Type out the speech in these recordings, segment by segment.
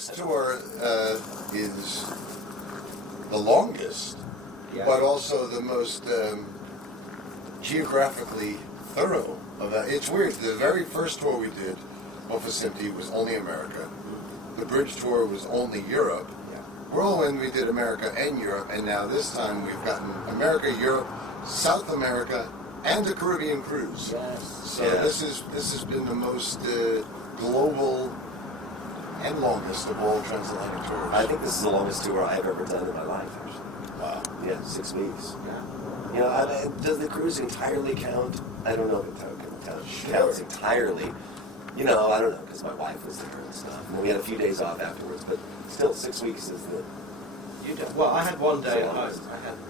this tour is the longest, Yeah. but also the most geographically thorough. It's weird. The very first tour we did, Office Empty, was only America. The bridge tour was only Europe. Yeah. Whirlwind, we did America and Europe, and now this time we've gotten America, Europe, South America, and a Caribbean cruise. Yes. So this has been the most global and longest of all transatlantic tours. I think this is the longest tour I've ever done in my life, actually. Wow. Yeah, 6 weeks. Yeah. You know, does the cruise entirely count? I don't know if it counts entirely. You know, I don't know, because my wife was there and stuff. And we had a few days off afterwards, but still, 6 weeks is the... You don't. Well, I had one day at Longest.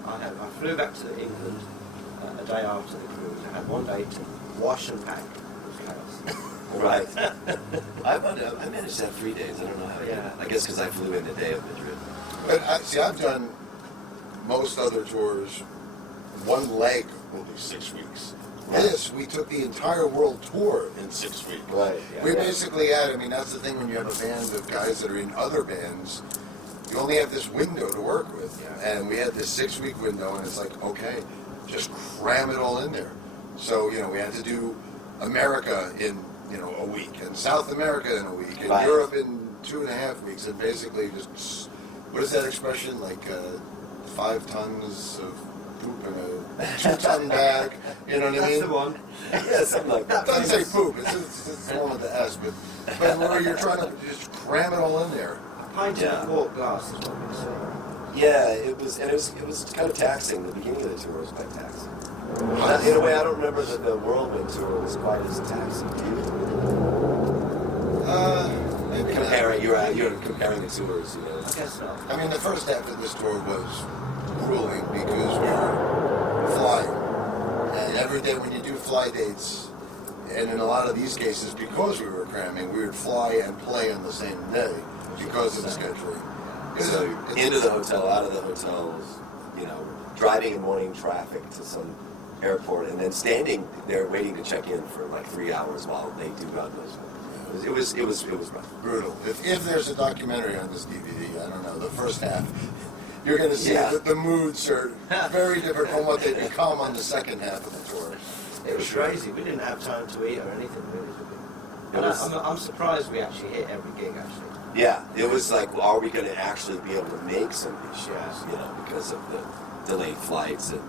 home. I flew back to England a day after the cruise. I had one day to wash and pack. It was chaos. Right. I managed to have 3 days. I don't know how. Yeah. I guess because I flew in the day of Madrid. But I've done most other tours, one leg will be 6 weeks. This, we took the entire world tour in 6 weeks. Right. Yeah. We basically had, that's the thing when you have a band of guys that are in other bands, you only have this window to work with. Yeah. And we had this 6 week window, and it's like, okay, just cram it all in there. So, we had to do America in, a week, and South America in a week, and Right. Europe in 2.5 weeks, and basically just, what is that expression, like 5 tons of poop in a 2-ton bag, you know what I That's mean? the one. Yeah, something like that. It doesn't say poop, it's the one with the S, but where you're trying to just cram it all in there. A pint Yeah. of quart glass is what we say. Yeah, it was kind of taxing. The beginning of the tour was quite taxing. In a way, I don't remember that the Whirlwind tour was quite as taxing. Do you? Maybe not. You're comparing the tours, you know. I guess so. The first half of this tour was grueling because we were flying. And every day when you do fly dates, and in a lot of these cases, because we were cramming, we would fly and play on the same day because of the scheduling. So into the hotel, out of the hotels, driving in morning traffic to some airport, and then standing there waiting to check in for like 3 hours while they do run those. It was rough. Brutal. If there's a documentary on this DVD, I don't know, the first half, you're going to see that the moods are very different from what they become on the second half of the tour. It was crazy. We didn't have time to eat or anything really, did we? And I'm surprised we actually hit every gig actually. Yeah, it was like, well, are we going to actually be able to make some of these shows? Yeah. Because of the delayed flights and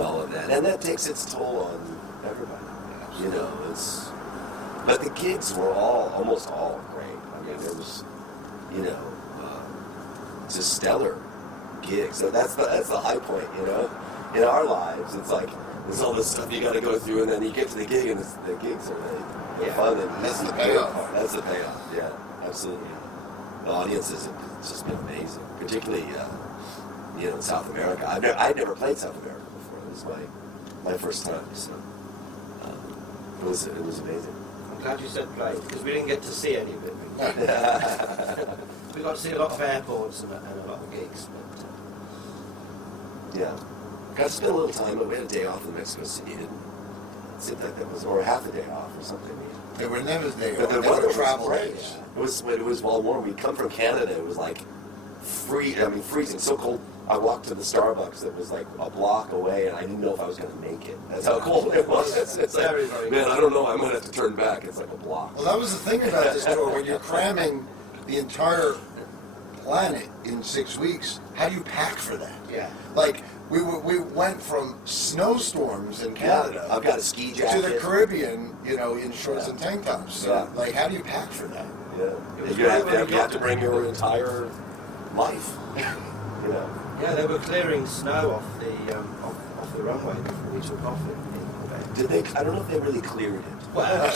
all of that, and that takes its toll on everybody. But the gigs were almost all great. There was, just stellar gigs. So that's the high point. In our lives, it's like there's all this stuff you got to go through, and then you get to the gig, and the gigs are really fun. And That's the payoff. That's the payoff. Yeah, absolutely. The audiences have just been amazing, particularly in South America. I'd never played South America before. It was my first time, so it was amazing. I'm glad you said play, because we didn't get to see any of it. We got to see a lot of airports and a lot of gigs. But, Yeah. Got to spend a little time, but we had a day off in Mexico City. It seemed like that was, or half a day off or something. There were never days. But the There weather were travel was great. days. It was well warm. We'd come from Canada. It was like freezing, so cold. I walked to the Starbucks that was like a block away, and I didn't know if I was going to make it. That's how cold it was. It's like, very, very man, cold. I don't know. I'm going to have to turn back. It's like a block. Well, that was the thing about this tour. When you're cramming the entire planet in 6 weeks, how do you pack for that? yeah. Like, we went from snowstorms in Canada I've got a ski jacket. to the Caribbean, in shorts and tank tops. So, like, how do you pack for that? Yeah. You have to bring your entire life. Yeah, they were clearing snow off the runway before we took off in Quebec. Did they? I don't know if they really cleared it. Well,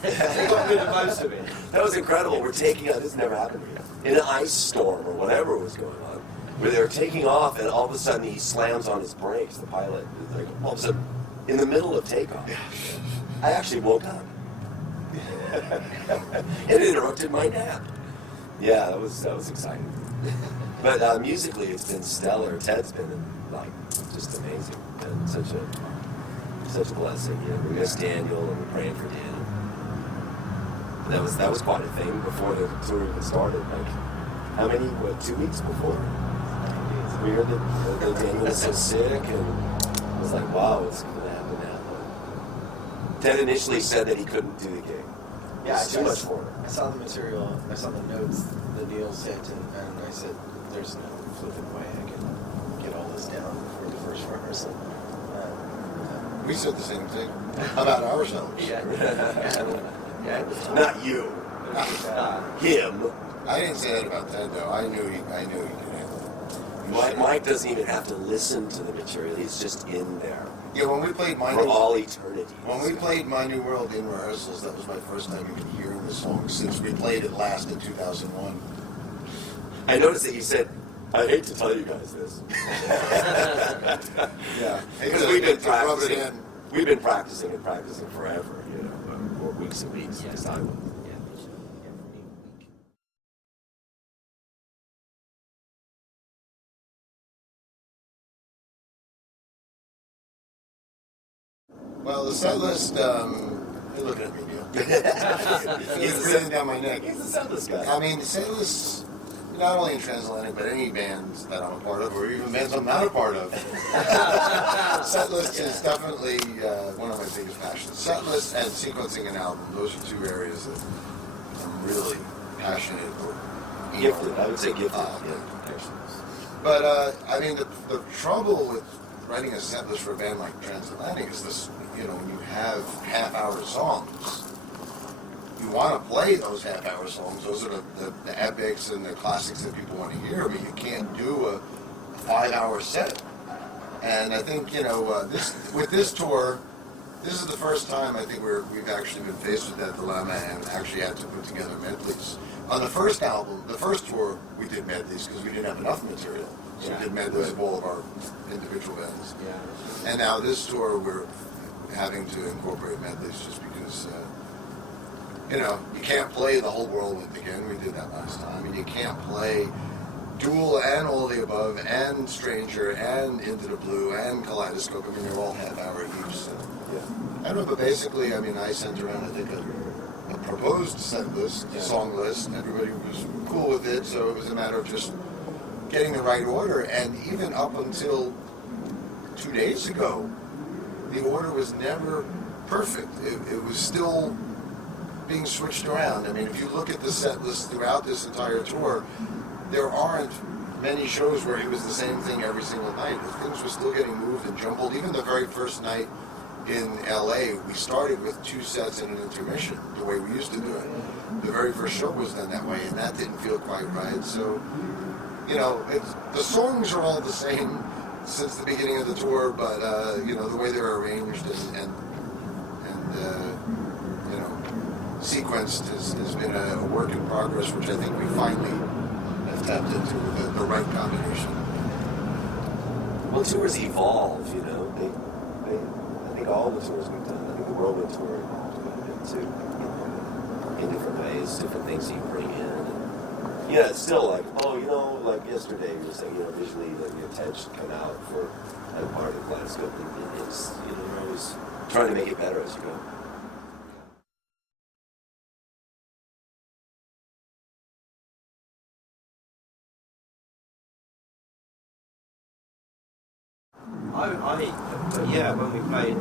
they got rid of most of it. That was incredible. We're taking off. This never happened here. In an ice storm or whatever was going on, where they were taking off, and all of a sudden he slams on his brakes. The pilot, like, all of a sudden, in the middle of takeoff. I actually woke up. It interrupted my nap. Yeah, that was exciting. But musically, it's been stellar. Ted's been just amazing, and such a blessing. We miss Daniel, and we're praying for Dan. That was quite a thing before the tour even started. Like, how many? What, 2 weeks before? We heard that Daniel was so sick, and I was like, wow, what's going to happen now? But Ted initially said that he couldn't do the gig. Yeah, It's too much for him. I saw the material, I saw the notes that Neil sent, and I said, there's no flipping way I can get all this down before the first rehearsal. We said the same thing about ourselves. Yeah. Yeah. Not you. Him. I didn't say that about Ted though. I knew he could handle it. Mike doesn't even have to listen to the material. He's just in there Yeah, when we played for all eternity. When we played My New World in rehearsals, that was my first time even hearing the song since we played it last in 2001. I noticed that you said, I hate to tell you guys this. Yeah, Because we've been practicing. We've been practicing and practicing forever, you know, or weeks and weeks. Because I was. Well, the set list, you're looking at me, Neil. He's breathing down my neck. He's the set list guy. I mean, the set list, not only in Transatlantic, but any bands that I'm a part of, or even bands I'm not a part of. Set list is definitely one of my biggest passions. Set list and sequencing an album, those are two areas that I'm really passionate or Gifted. I would say gifted. But, I mean, the trouble with writing a set list for a band like Transatlantic is this, you know, when you have half-hour songs, you want to play those half-hour songs. Those are the epics and the classics that people want to hear, but you can't do a 5-hour set. And I think, you know, with this tour, this is the first time I think we've actually been faced with that dilemma and actually had to put together medleys. On the first album, the first tour, we did medleys because we didn't have enough material. So we did medleys of all of our individual bands. Yeah. And now this tour, we're having to incorporate medleys just because, you know, you can't play the whole Whirlwind again. We did that last time. And you can't play Duel and All the Above and Stranger and Into the Blue and Kaleidoscope. I mean, they're all half-hour each. So, I don't know, but basically, I mean, I sent around, I think, a proposed set list, a song list. Everybody was cool with it, so it was a matter of just getting the right order. And even up until 2 days ago, the order was never perfect. It was still being switched around. I mean, if you look at the set list throughout this entire tour, there aren't many shows where it was the same thing every single night. Things were still getting moved and jumbled. Even the very first night in LA, we started with 2 sets and an intermission, the way we used to do it. The very first show was done that way, and that didn't feel quite right. So, you know, the songs are all the same since the beginning of the tour, but, you know, the way they're arranged and you know, sequenced has been a work in progress, which I think we finally have tapped into the right combination. Well, tours evolve, you know. I think all the tours we've done, I think the Whirlwind tour evolved a little bit too. In different ways, different things you bring in. And, yeah, it's still like, oh, you know, like yesterday you were saying, you know, visually that your Ted should come out for a part of the Kaleidoscope. And it's, you know, you're always trying to make it better as you go. Yeah, when we played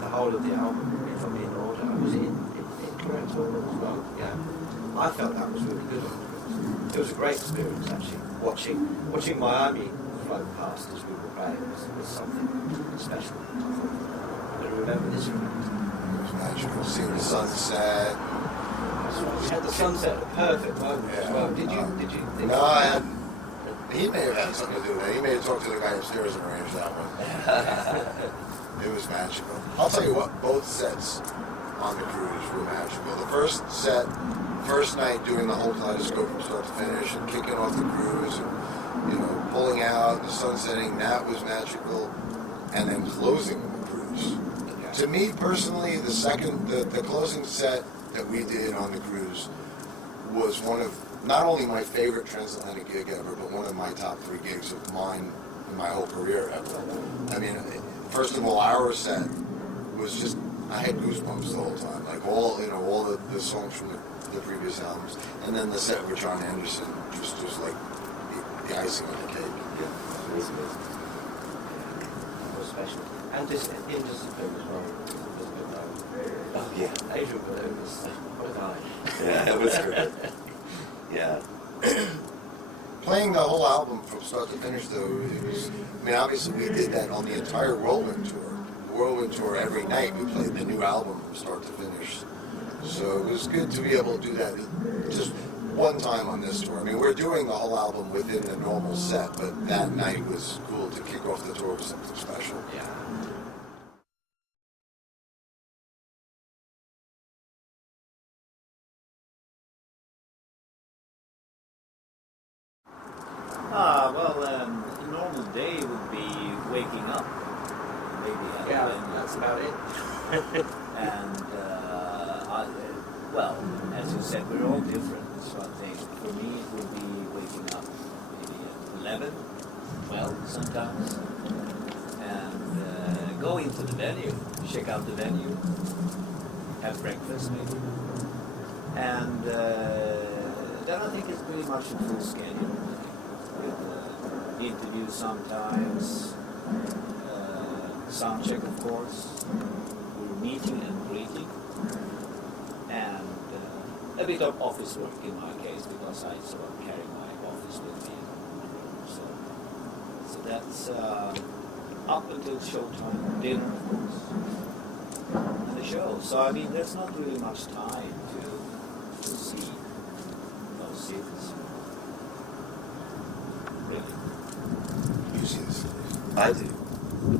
the whole of the album in order. I was in correct order as well. Yeah, I felt that was really good. It was a great experience actually. Watching Miami flow past as we were playing was something special. I'm going to remember this from it. It was magical. Seeing the sunset. We had the sunset at the perfect moment as well. Did you think? No, he may have had something to do with it. He may have talked to the guy upstairs and arranged that one. It was magical. I'll tell you what, both sets on the cruise were magical. The first set, first night doing the whole Kaleidoscope from start to finish and kicking off the cruise and, you know, pulling out, the sun setting, that was magical. And then closing the cruise. To me personally, the closing set that we did on the cruise was one of not only my favorite Transatlantic gig ever, but one of my top 3 gigs of mine in my whole career ever. I mean, first of all, our set was just I had goosebumps the whole time. Like all the songs from the previous albums, and then the set with John Anderson just like the icing on the cake. Yeah, it was amazing. It was special. And this Indiscipline as well was good though. Oh yeah. Adrian Ballou was what a guy. Yeah, it was great. Yeah. Playing the whole album from start to finish, though, it was. I mean, obviously we did that on the entire Whirlwind tour. The Whirlwind tour, every night we played the new album from start to finish. So it was good to be able to do that just one time on this tour. I mean, we're doing the whole album within the normal set, but that night was cool to kick off the tour with something special. Yeah. Well, a normal day would be waking up, maybe at Yeah, 11. that's about it. And, well, as you said, we're all different, so I think for me it would be waking up maybe at 11, 12 sometimes, and go into the venue, check out the venue, have breakfast maybe, and then I think it's pretty much a full schedule. With interviews sometimes, sound check of course, we're meeting and greeting, and a bit of office work in my case because I sort of carry my office with me in the room. So that's up until showtime, dinner of course, and the show. So I mean there's not really much time to see those cities. Really. You see this? I do,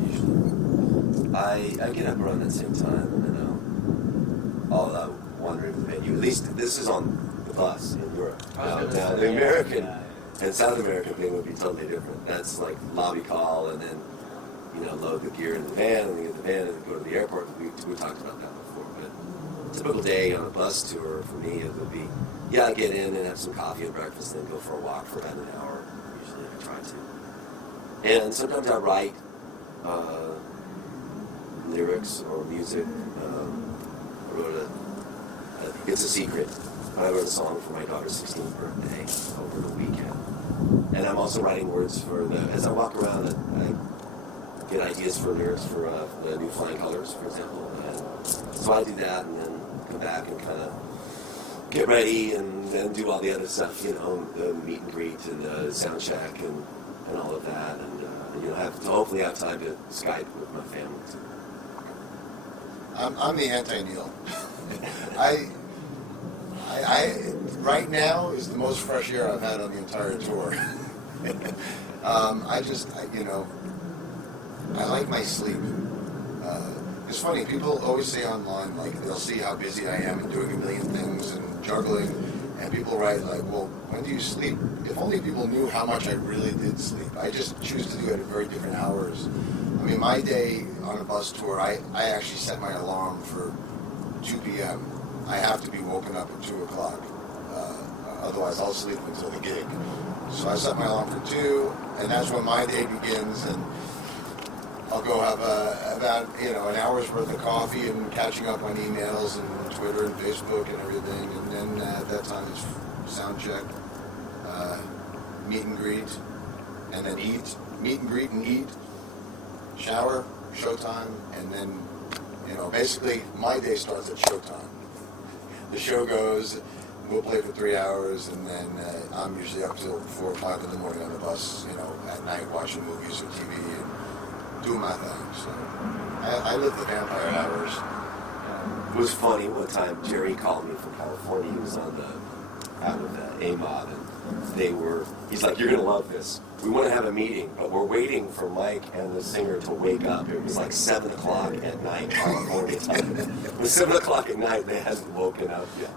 usually. I get up around that same time, all that wandering the venue. At least this is on the bus in Europe. Now, the American and South American thing would be totally different. That's like lobby call and then, load the gear in the van and then get the van and go to the airport. We talked about that before, but a typical day on a bus tour for me, it would be, I get in and have some coffee and breakfast, then go for a walk for about an hour. Usually I try to. And sometimes I write lyrics or music. I wrote it's a secret, but I wrote a song for my daughter's 16th birthday over the weekend. And I'm also writing words as I walk around, I get ideas for lyrics for the new Flying Colors, for example. And so I do that and then come back and kind of get ready and do all the other stuff, the meet and greet and the sound check and all of that. And, hopefully have time to Skype with my family too. I'm the anti-Neil. I right now is the most fresh air I've had on the entire tour. I like my sleep. It's funny, people always say online, like, they'll see how busy I am and doing a million things and juggling, and people write, like, well, when do you sleep? If only people knew how much I really did sleep. I just choose to do it at very different hours. I mean, my day on a bus tour, I actually set my alarm for 2 p.m. I have to be woken up at 2 o'clock. Otherwise, I'll sleep until the gig. So I set my alarm for 2, and that's when my day begins, and I'll go have about an hour's worth of coffee and catching up on emails and Twitter and Facebook and everything, and then at that time it's sound check, meet and greet, and then eat, meet and greet and eat, shower, showtime, and then basically my day starts at showtime. The show goes, we'll play for 3 hours, and then I'm usually up till 4 or 5 in the morning on the bus, at night watching movies or TV and doing my thing. So I live the vampire hours. It was funny, one time Jerry called me from California. He was out with A-Mob, and he's like, you're going to love this. We want to have a meeting, but we're waiting for Mike and the singer to wake up. It was like 7 o'clock at night, California time. It was 7 o'clock at night, they hadn't woken up yet.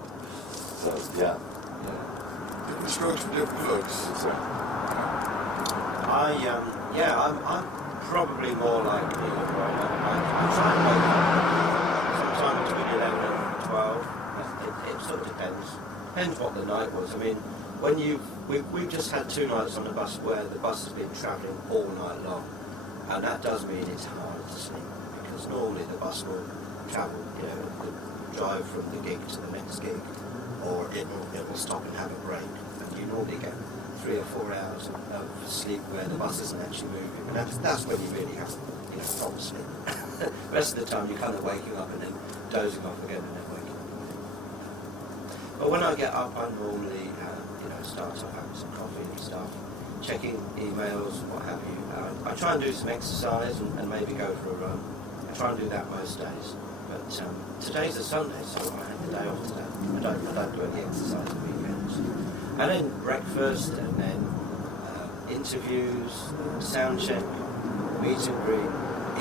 So, yeah. Different strokes for different folks. So, I'm probably more like Neil. I try and wake up sometime between 11 and 12. It sort of depends. Depends what the night was. I mean, we've just had 2 nights on the bus where the bus has been travelling all night long, and that does mean it's hard to sleep, because normally the bus will travel, you know, the drive from the gig to the next gig, or it will stop and have a break. And you normally get 3 or 4 hours of sleep where the bus isn't actually moving. And that's when you really have, you know, proper sleep. The rest of the time you're kind of waking up and then dozing off again and then waking up. But when I get up, I normally, you know, start off having some coffee and stuff, checking emails, what have you. I try and do some exercise and maybe go for a run. I try and do that most days. But today's a Sunday, so I have the day off today. I don't do any exercise on weekends. And then breakfast, and then interviews, sound check, meet and greet,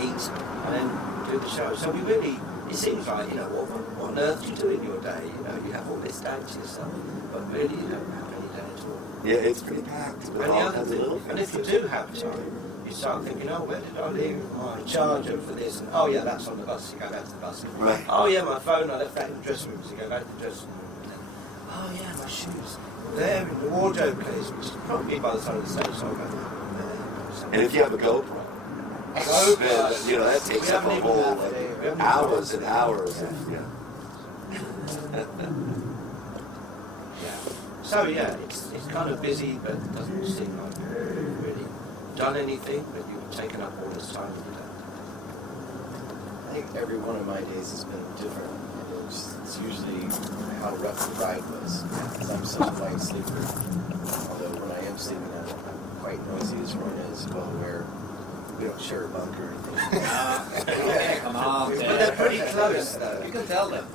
eat, and then do the show. So we really, it seems like, you know, what on earth do you do in your day? You know, you have all this day to yourself, but really you don't have any day at all. Yeah, it's pretty packed. With all kinds of little and if you do have time, you start thinking, oh, where did I leave my charger for this? And, oh, yeah, that's on the bus. You go back to the bus. Right. Oh, yeah, my phone, I left that in the dressing room. So you go back to the dressing room. And then, oh, yeah, my shoes. There in the wardrobe case, which is probably by the side of the stage. So I'll go there. And if you have a GoPro, then, you know, that takes up a whole hours and hours. Yeah. So yeah, it's kind of busy, but it doesn't seem like you've really done anything, but you've taken up all this time. I think every one of my days has been different. It's usually how rough the ride was, because I'm such a light sleeper. Although when I am sleeping, I'm quite noisy as Rona is well aware. We don't share a bunk or anything. Okay, come on. But they're pretty close, though. You can tell them.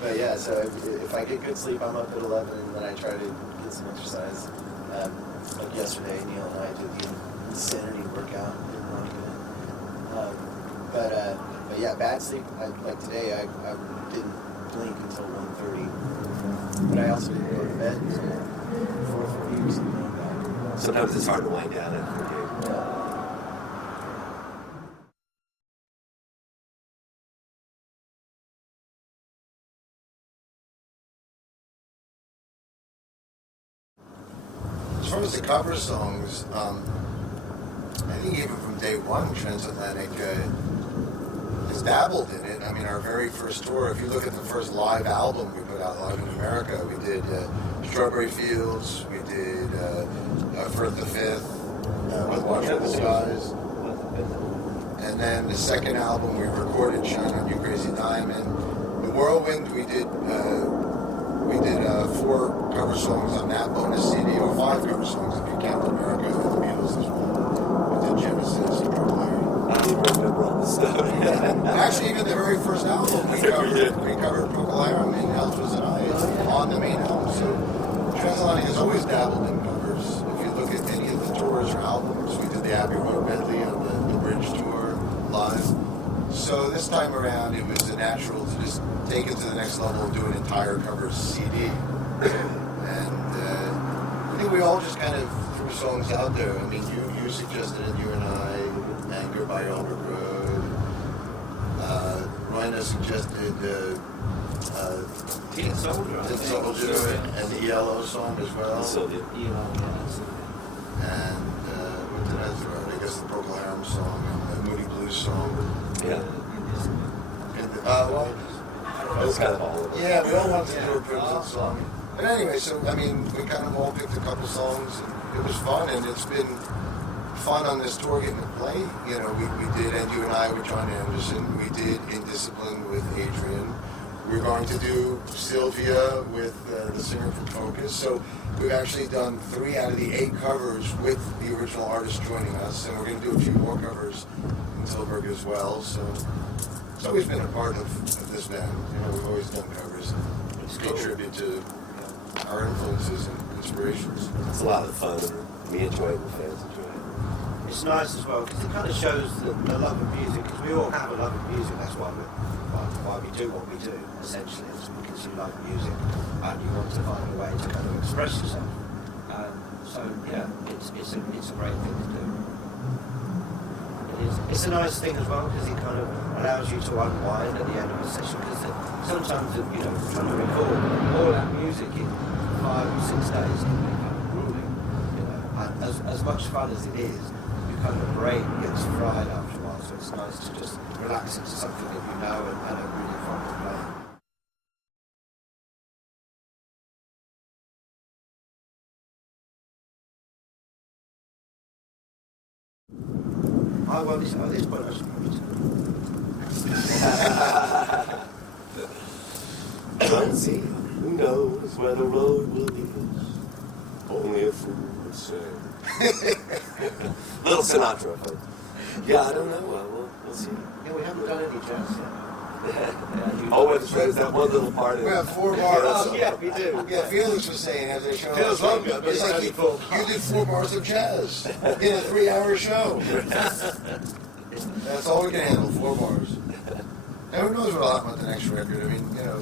But yeah, so if I get good sleep, I'm up at 11, and then I try to get some exercise. Like yesterday, Neil and I did the insanity workout. Didn't want to get it. But yeah, bad sleep. Like today, I didn't blink until 1:30. But I also didn't go to bed until 4:40 or something like that. Sometimes it's hard to wind down after a game. As far as the cover songs, I think even from day one, Transatlantic has dabbled in it. I mean, our very first tour, if you look at the first live album we put out live in America, we did Strawberry Fields, we did Firth the Fifth, with Watch Over the Skies. And then the second album we recorded, Shine On You Crazy Diamond. The Whirlwind, we did 4 cover songs on that bonus CD, or 5 cover songs if you count America and the Beatles as well. We did Genesis and Purple Haze. I don't even remember all this stuff. Actually, even the very first album we covered Purple Haze and Elvis and I on the main album. So Transatlantic has always dabbled in covers. If you look at any of the tours or albums, we did the Abbey Road medley on the Bridge tour live. So this time around, it was natural to just take it to the next level and do an entire covers CD. And I think we all just kind of threw songs out there. I mean, you suggested it, you and I, Anger by Elmer Road. Rhina suggested Tin Soldier, I Tin think. Soldier and the ELO song as well. So the And what did I throw out? I guess the Procol Harum song and the Moody Blues song. yeah, And it was kind of all of it. yeah, we all wanted to do a Crimson song. But anyway, so I mean, we kind of all picked a couple songs, and it was fun, and it's been fun on this tour getting to play. You know, we did, and you and I with John Anderson, we did Indiscipline with Adrian. We're going to do Sylvia with the singer from Focus. So we've actually done 3 out of the 8 covers with the original artist joining us, and we're going to do a few more covers in Tilburg as well. So it's always been a part of this band. You know, we've always done covers. It's a tribute to our influences and inspirations. It's a lot of fun, and we enjoy it, the fans enjoy it. It's nice as well because it kind of shows the love of music, because we all have a love of music. That's why we do what we do, essentially. It's because you love music and you want to find a way to kind of express yourself. So yeah, it's a great thing to do. It's a nice thing as well because it kind of allows you to unwind at the end of a session, because sometimes, you know, trying to record all that music in 5 or 6 days can be kind of grueling, you know. And as much fun as it is, your kind of brain gets fried after a while, so so it's nice to just relax into something that you know and are really fun to play. This point I should Unseen, who knows where the road will lead us? Only a fool would say. Little Sinatra, folks. Yeah, I don't know. We'll see. Yeah, we haven't done any jazz yet. Oh, there's that one little part in We have 4 bars. Oh, yeah, we do. Yeah, Felix was saying as they show Feels us, longer, but it's it's like only you 4 bars. did 4 bars of jazz in a 3-hour show. That's all we can handle, 4 bars. And who knows what will happen with the next record? I mean, you know,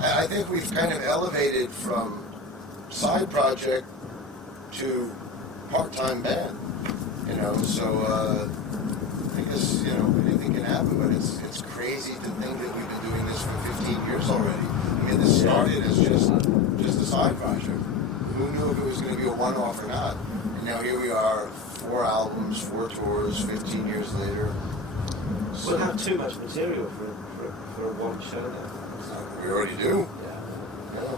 I think we've kind of elevated from side project to part-time band. You know, so I guess, you know, anything can happen, but it's crazy to think that we've been doing this for 15 years already. I mean, this started as just a side project. Who knew if it was going to be a one-off or not? And now here we are, 4 albums, 4 tours, 15 years later. So, We'll have too much material for a one show now. we already do. Yeah.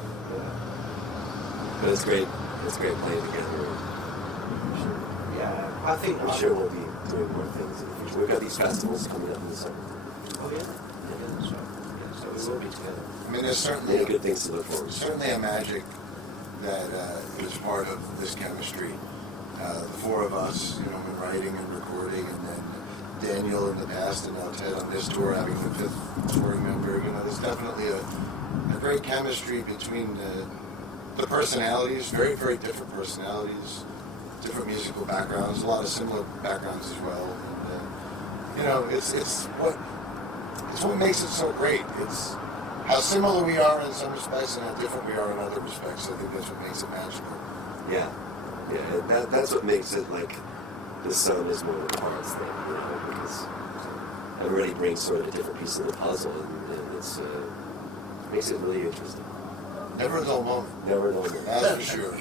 But it's great. It's great playing together. Yeah, I think I'm sure we'll be doing more things in the future. We've got these festivals coming up in the summer. Oh yeah, that's right. Yeah, so we will be together. I mean, there's Many good things to look forward to. certainly a magic that is part of this chemistry. The 4 of us, you know, been writing and recording, and then Daniel in the past, and now Ted on this tour, having the 5th touring member. You know, there's definitely a great chemistry between the personalities, very, very different personalities, different musical backgrounds, a lot of similar backgrounds as well. And, you know, it's what makes it so great. It's how similar we are in some respects and how different we are in other respects. I think that's what makes it magical. Yeah. Yeah, that's what makes it like the sum is more than the parts thing, you know, because everybody brings sort of a different piece of the puzzle, and it's makes it really interesting. Never a dull moment. Never know. That's for sure.